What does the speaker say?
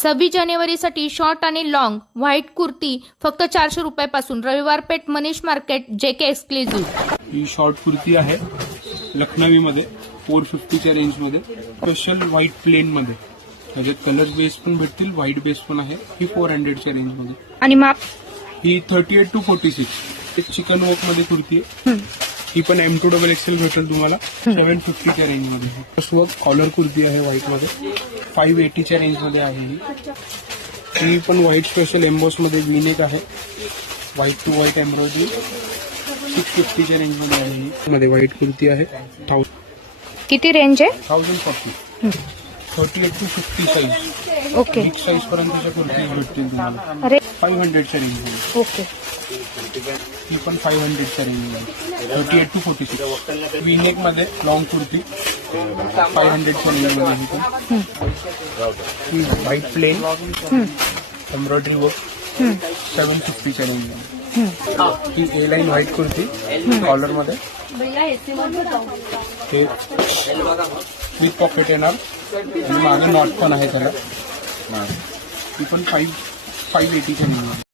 26 जानेवारीसाठी short आणि long white kurti फक्त 400 रुपयापासून. रविवार पेठ मनीष मार्केट JK एक्सक्लुझिव्ह. ही शॉर्ट कुर्ती आहे लखनवी मध्ये 450च्या रेंज मध्ये. स्पेशल व्हाईट प्लेन मध्ये त्याच्यात कलर बेस पण भेटतील, व्हाईट बेस पण आहे. ही 400च्या रेंज मध्ये. आणि माप ही 38 to 46. एक चिकन वर्क मध्ये कुर्ती आहे. ही पण M2 XXL भेटेल तुम्हाला 750च्या रेंज मध्ये. फर्स्ट वर्क कॉलर कुर्ती आहे व्हाईट मध्ये 580च्या रेंज मध्ये आहे. ही पण व्हाईट स्पेशल एम्बॉस मध्ये वीनेक आहे. व्हाईट टू व्हाईट एम्ब्रॉयडरी 650च्या रेंज मध्ये आहे. ही मध्ये व्हाईट कुर्ती आहे. किती रेंज आहे? 1040. 38 to 50 size. Okay. Big size पर्यंतच्या कुर्ती भेटतील तुम्हाला. अरे 500च्या रेंज मध्ये. ओके. ही पण 500च्या रेंज मध्ये 38 to 46. वीनेक मध्ये लॉंग कुर्ती 500च्या रेंज मध्ये. ही पण ही व्हाईट प्लेन एम्ब्रॉयडरी वर्क 750च्या रेंज मध्ये. ही A line white kurti collar मध्ये. हे विथ पॉकेट येणार आणि मागे नॉट पण आहे त्याला. ही पण 580च्या रेंज मध्ये.